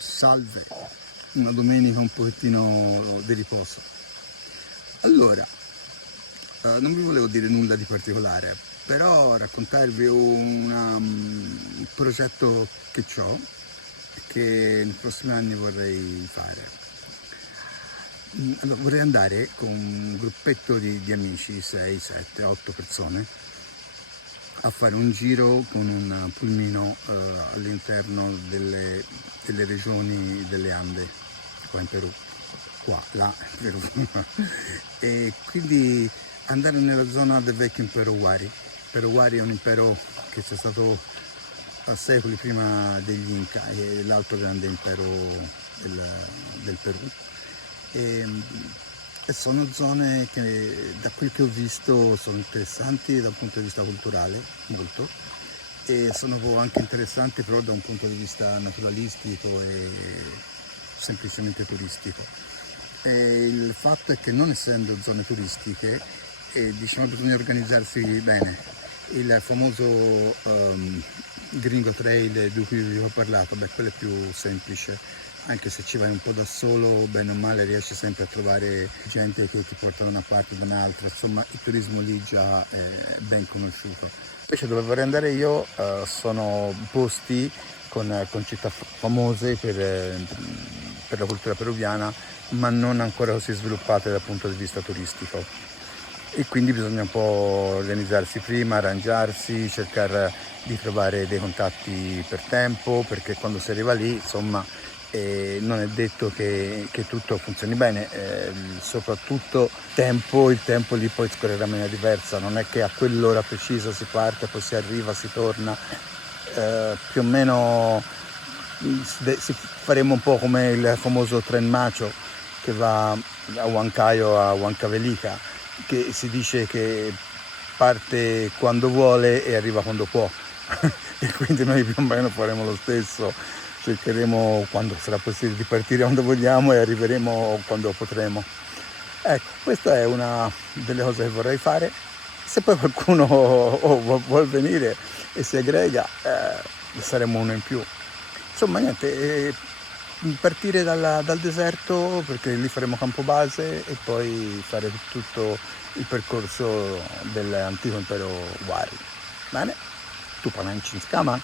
Salve, una domenica un pochettino di riposo. Allora, non vi volevo dire nulla di particolare, però raccontarvi un progetto che ho e che nei prossimi anni vorrei fare. Allora, vorrei andare con un gruppetto di amici, 6, 7, 8 persone, a fare un giro con un pulmino all'interno delle regioni delle Ande, qua in Perù, qua, là, in Perù. E quindi andare nella zona del vecchio impero Huari. L'impero Huari è un impero che c'è stato a secoli prima degli Inca, è l'altro grande impero del Perù. E sono zone che da quel che ho visto sono interessanti da un punto di vista culturale, molto, e sono anche interessanti però da un punto di vista naturalistico e semplicemente turistico. E il fatto è che non essendo zone turistiche, diciamo, bisogna organizzarsi bene. Il famoso Gringo Trail di cui vi ho parlato, quello è più semplice, anche se ci vai un po' da solo, bene o male riesci sempre a trovare gente che ti porta da una parte o da un'altra, insomma il turismo lì già è ben conosciuto. Invece dove vorrei andare io sono posti con città famose per la cultura peruviana, ma non ancora così sviluppate dal punto di vista turistico. E quindi bisogna un po' organizzarsi prima, arrangiarsi, cercare di trovare dei contatti per tempo, perché quando si arriva lì, insomma, non è detto che tutto funzioni bene, soprattutto il tempo lì poi scorrerà in maniera diversa, non è che a quell'ora precisa si parte, poi si arriva, si torna, più o meno faremo un po' come il famoso tren Macho che va a Huancayo, a Huancavelica, che si dice che parte quando vuole e arriva quando può. E quindi noi più o meno faremo lo stesso, cercheremo quando sarà possibile di partire quando vogliamo e arriveremo quando potremo. Ecco, questa è una delle cose che vorrei fare. Se poi qualcuno vuol venire e si aggrega, saremo uno in più. Insomma niente, partire dal deserto, perché lì faremo campo base, e poi fare tutto il percorso dell'antico impero Huari. Bene? Tu pamięci z Kama.